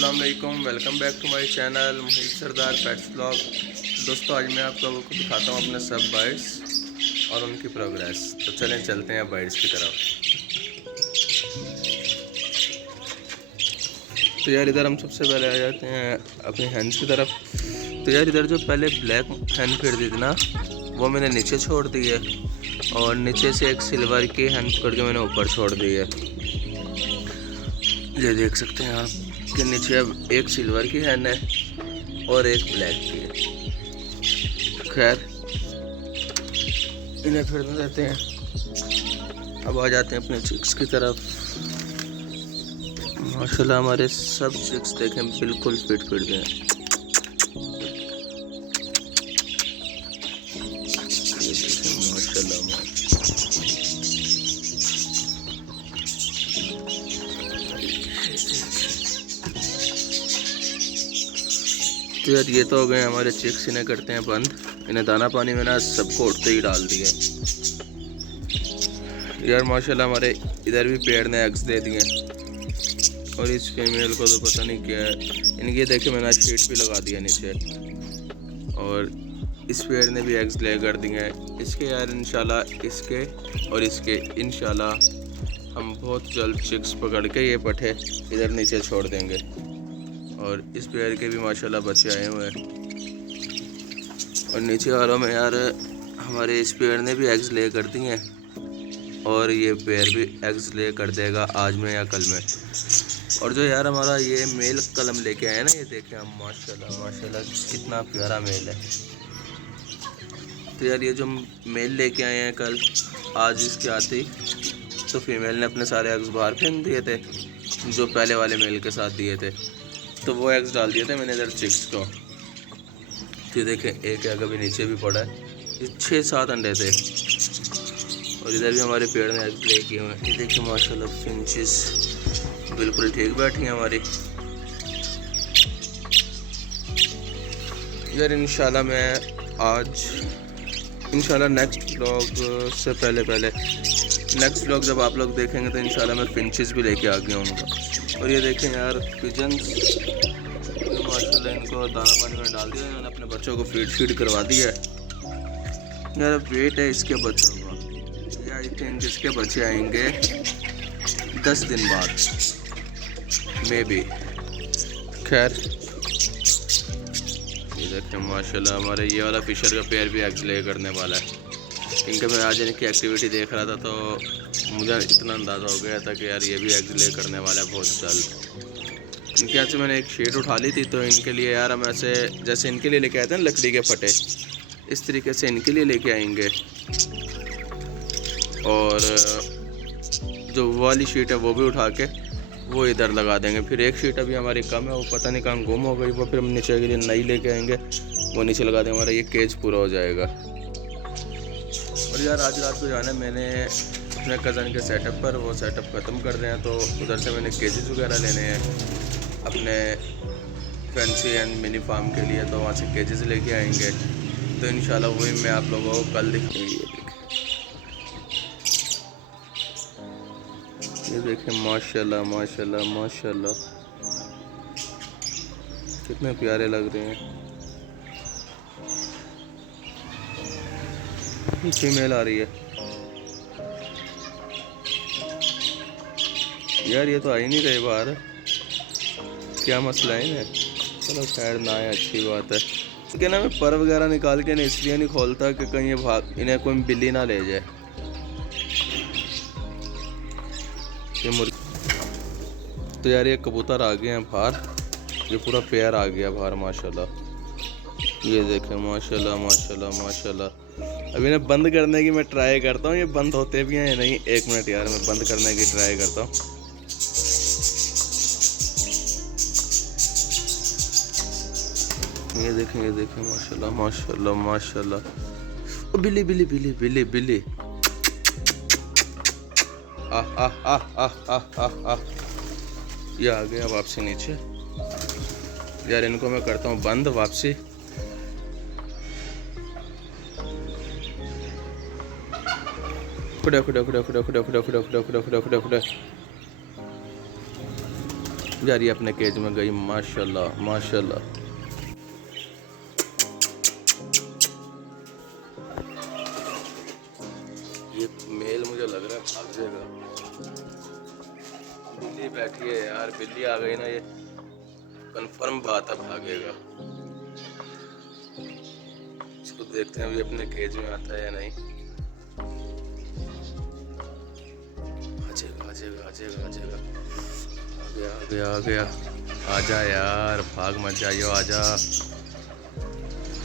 अस्सलाम वालेकुम, welcome back to my channel Mohit Sardar pets blog. दोस्तों, आज मैं आप लोगों को दिखाता हूँ अपने सब बर्ड्स और उनकी प्रोग्रेस। तो चलें चलते हैं बर्ड्स की तरफ। तो यार इधर हम सबसे पहले आ जाते हैं अपनी हैंड्स की तरफ। तो यार इधर जो पहले ब्लैक हैंड फिरती थी ना, वो मैंने नीचे छोड़ दी है और नीचे से एक सिल्वर की हैंड पकड़ के मैंने ऊपर छोड़ दी है। ये देख सकते हैं आप कि नीचे अब एक सिल्वर की हैंड है और एक ब्लैक की है। खैर इन्हें फिरने देते हैं। अब आ जाते हैं अपने चिक्स की तरफ। माशाल्लाह हमारे सब चिक्स देखें बिल्कुल फिट फिरते हैं। ये देखें माशाल्लाह। तो यार ये तो हो गए हमारे चिक्स। इन्हें करते हैं बंद। इन्हें दाना पानी में ना सबको उठते ही डाल दिया। यार माशाल्लाह हमारे इधर भी पेड़ ने एग्स दे दिए और इस फीमेल को तो पता नहीं क्या है। इनके देखे मैंने शीट भी लगा दिया नीचे और इस पेड़ ने भी एग्स ले कर दिए हैं। इसके यार इंशाल्लाह इसके और इसके इंशाल्लाह हम बहुत जल्द चिक्स पकड़ के ये पट्ठे इधर नीचे छोड़ देंगे। और इस पेड़ के भी माशाल्लाह बच्चे आए हुए हैं और नीचे वालों में यार हमारे इस पेड़ ने भी एग्स ले कर दिए हैं और ये पेड़ भी एग्स ले कर देगा आज में या कल में। और जो यार हमारा ये मेल कलम लेके आए ना, ये देखें हम माशाल्लाह माशाल्लाह कितना प्यारा मेल है। तो यार ये जो मेल लेके आए हैं कल, आज इसके आते ही तो फीमेल ने अपने सारे एग्स बाहर फेंक दिए थे जो पहले वाले मेल के साथ दिए थे। तो वो एग्स डाल दिए थे मैंने इधर चिक्स को। तो देखें एक एग अभी नीचे भी पड़ा है। ये 6-7 अंडे थे और इधर भी हमारे पेड़ में एग्स ले किए हुए हैं। ये देखिए माशाल्लाह फिंचेस बिल्कुल ठीक बैठी हैं हमारी। यार इंशाल्लाह मैं आज इंशाल्लाह नेक्स्ट व्लॉग से पहले नेक्स्ट व्लॉग जब आप लोग देखेंगे तो इंशाल्लाह मैं फिंचेस भी लेके आ गया हूँ। और ये देखें यार पिजन्स माशाल्लाह इनको दाना पानी में डाल दिया। मैंने अपने बच्चों को फीड करवा दी है। यार वेट है इसके बच्चों का, या आई थिंक इसके बच्चे आएंगे 10 दिन बाद मे बी। खैर ये देखें माशाल्लाह हमारे ये वाला फिशर का पेयर भी एग्स ले करने वाला है। इनके मैं आज इनकी एक्टिविटी देख रहा था तो मुझे इतना अंदाज़ा हो गया था कि यार ये भी एग्स ले करने वाला है बहुत जल्द। इनके यहाँ से मैंने एक शीट उठा ली थी तो इनके लिए यार हम ऐसे जैसे इनके लिए लेके आए थे ना लकड़ी के फटे, इस तरीके से इनके लिए लेके आएंगे। और जो वाली शीट है वो भी उठा के वो इधर लगा देंगे। फिर एक शीट अभी हमारी कम है, वो पता नहीं कहाँ गुम हो गई, वो फिर हम नीचे के लिए नई लेके आएंगे, वो नीचे लगा देंगे। हमारा ये केज पूरा हो जाएगा। और यार आज रात को जाना है मैंने अपने कज़न के सेटअप पर, वो सेटअप ख़त्म कर रहे हैं तो उधर से मैंने केजेस वगैरह लेने हैं अपने फैंसी एंड मिनी फार्म के लिए। तो वहाँ से केजेस लेके आएंगे तो इंशाल्लाह वही मैं आप लोगों को कल दिखाऊंगी। ये देखें माशाल्लाह माशाल्लाह माशाल्लाह कितने प्यारे लग रहे हैं। फीमेल आ रही है यार, ये तो आ ही नहीं रहे बाहर, क्या मसला है इन्हें। चलो खैर ना है, अच्छी बात है। क्या ना मैं पर वगैरह निकाल के ना इसलिए नहीं खोलता कि कहीं ये भाग इन्हें कोई बिल्ली ना ले जाए। ये मुर्गी तो यार ये कबूतर आ गए हैं बाहर, ये पूरा पेयर आ गया बाहर माशाल्लाह। ये देखें माशाल्लाह माशाल्लाह माशाल्लाह। अभी इन्हें बंद करने की मैं ट्राई करता हूँ, ये बंद होते भी हैं या नहीं। 1 मिनट यार मैं बंद करने की ट्राई करता हूँ। ये देखें माशाल्लाह माशाल्लाह माशाल्लाह। बिल्ली बिल्ली बिल्ली बिल्ली बिल्ली आह आह आह आह आह आह आह। ये आ गया वापसी नीचे। यार इनको मैं करता हूँ बंद वापसी। खुदा खुदा खुदा खुदा खुदा खुदा खुदा खुदा खुदा खुदा खुदा खुदा। यार ये अपने केज में गई, माशाल्लाह माशाल्लाह। ये मेल मुझे लग रहा है भाग जाएगा। बिल्ली बैठी है यार, बिल्ली आ गई ना, ये कंफर्म बात है भागेगा। इसको देखते हैं अभी अपने केज में आता है या नहीं। आ जाएगा आ जाएगा आ जाएगा, आ गया आ गया आ गया। आजा यार, भाग मत जाइयो, आजा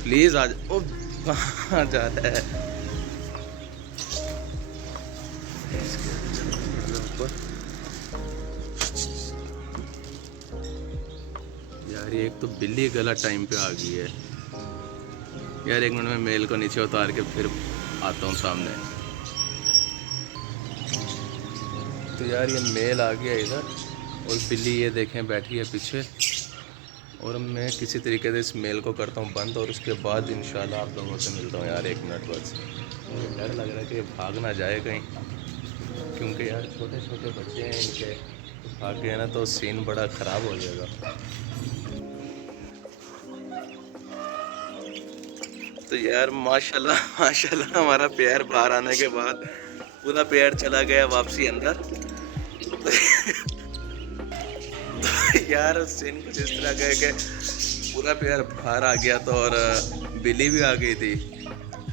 प्लीज आजा। ओ कहाँ जा रहा है? यार ये एक तो बिल्ली गलत टाइम पे आ गई है यार। 1 मिनट में मेल को नीचे उतार के फिर आता हूँ सामने। तो यार ये मेल आ गया इधर और बिल्ली ये देखें बैठी है पीछे। और मैं किसी तरीके से इस मेल को करता हूँ बंद और उसके बाद इंशाल्लाह आप लोगों से मिलता हूँ यार 1 मिनट बाद। मुझे डर लग रहा है कि भाग ना जाए कहीं, क्योंकि यार छोटे छोटे बच्चे हैं इनके, तो भाग गए ना तो सीन बड़ा ख़राब हो जाएगा। तो यार माशाल्लाह माशाल्लाह हमारा पेयर बाहर आने के बाद पूरा पेयर चला गया वापसी अंदर। तो यार सीन कुछ इस तरह का है कि पूरा पेयर बाहर आ गया तो, और बिल्ली भी आ गई थी,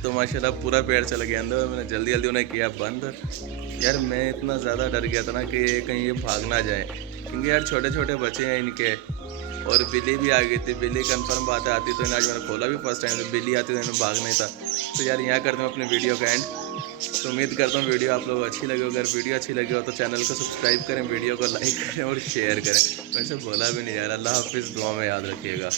तो माशाल्लाह पूरा पेयर चला गया अंदर। मैंने जल्दी जल्दी उन्हें किया बंद। यार मैं इतना ज़्यादा डर गया था ना कि कहीं ये भाग ना जाए, क्योंकि यार छोटे छोटे बच्चे हैं इनके। और बिल्ली भी आ गई थी। बिल्ली कंफर्म बात है आती तो इन्हें आज मैंने खोला भी फर्स्ट टाइम, तो बिल्ली आती तो इन्हें भाग नहीं था। तो यार यहाँ करता हूँ अपने वीडियो का एंड। तो उम्मीद करता हूँ वीडियो आप लोगों को अच्छी लगी। अगर वीडियो अच्छी लगी हो तो चैनल को सब्सक्राइब करें, वीडियो को लाइक करें और शेयर करें। वैसे बोला भी नहीं यार। अल्लाह हाफिज़, दुआ में याद रखिएगा।